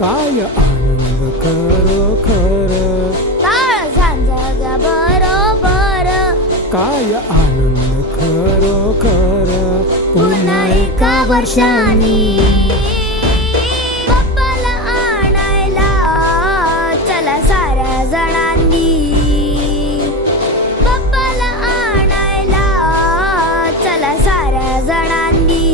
काय आनंद खरोखर, टाळ झांजा बरोबर, काय आनंद खरोखर. पुन्हा एका वर्षानी बाप्पाला आणायला चला साऱ्या जणांनी, बाप्पाला आणायला चला साऱ्या जणांनी.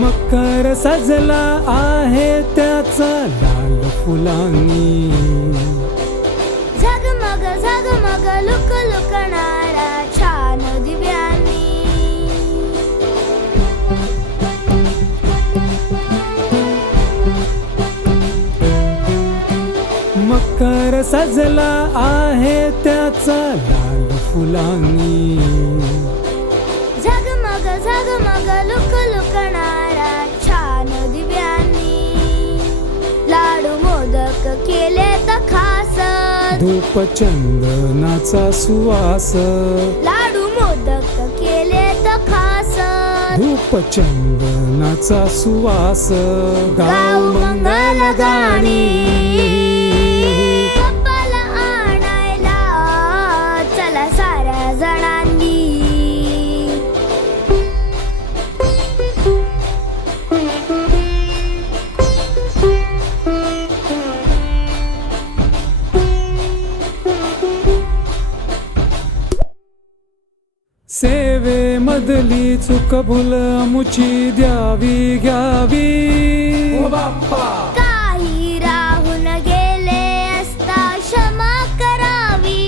मकर सजला आहे त्याचा लाल फुलांनी, झगमग लुक लुकणारा छान दिव्यांनी. मकर सजला आहे त्याचा लाल फुलांनी, झगमग लुक लुकणारा छान दिव्यांनी. लाडू मोदक केलेत खास, धूप चंदनाचा सुवास, लाडू मोदक केलेत खास. धूप चंदनाचा सुवास. गाव मंगल गाणी, बाप्पाला आणायला चला साऱ्या जणांनी. सेवे मधली चूक भूल मुची द्यावी घ्यावी. काही राहून गेले असता क्षमा करावी.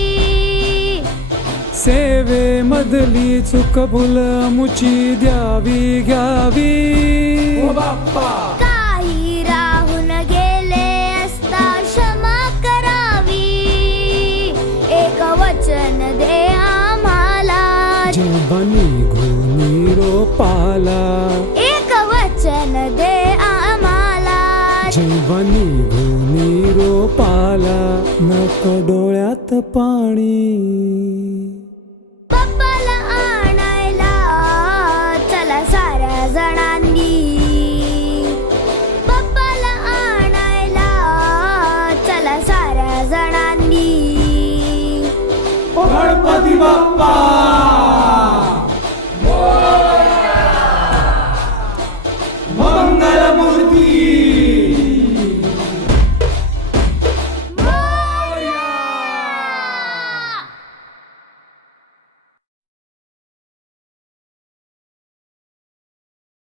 सेवे मधली चूक भूल मुची द्यावी घ्यावी. काही राहून गेले असता क्षमा करावी. एक वचन दे आम्हाला, जेव्हा निघून निरोपाला, एक वचन दे आम्हाला. जेव्हा निघून निरोपाला. नको डोळ्यात पाणी, बाप्पाला आणायला चला साऱ्या जणांनी. बाप्पाला आणायला चला साऱ्या जणांनी. गणपती बाप्पा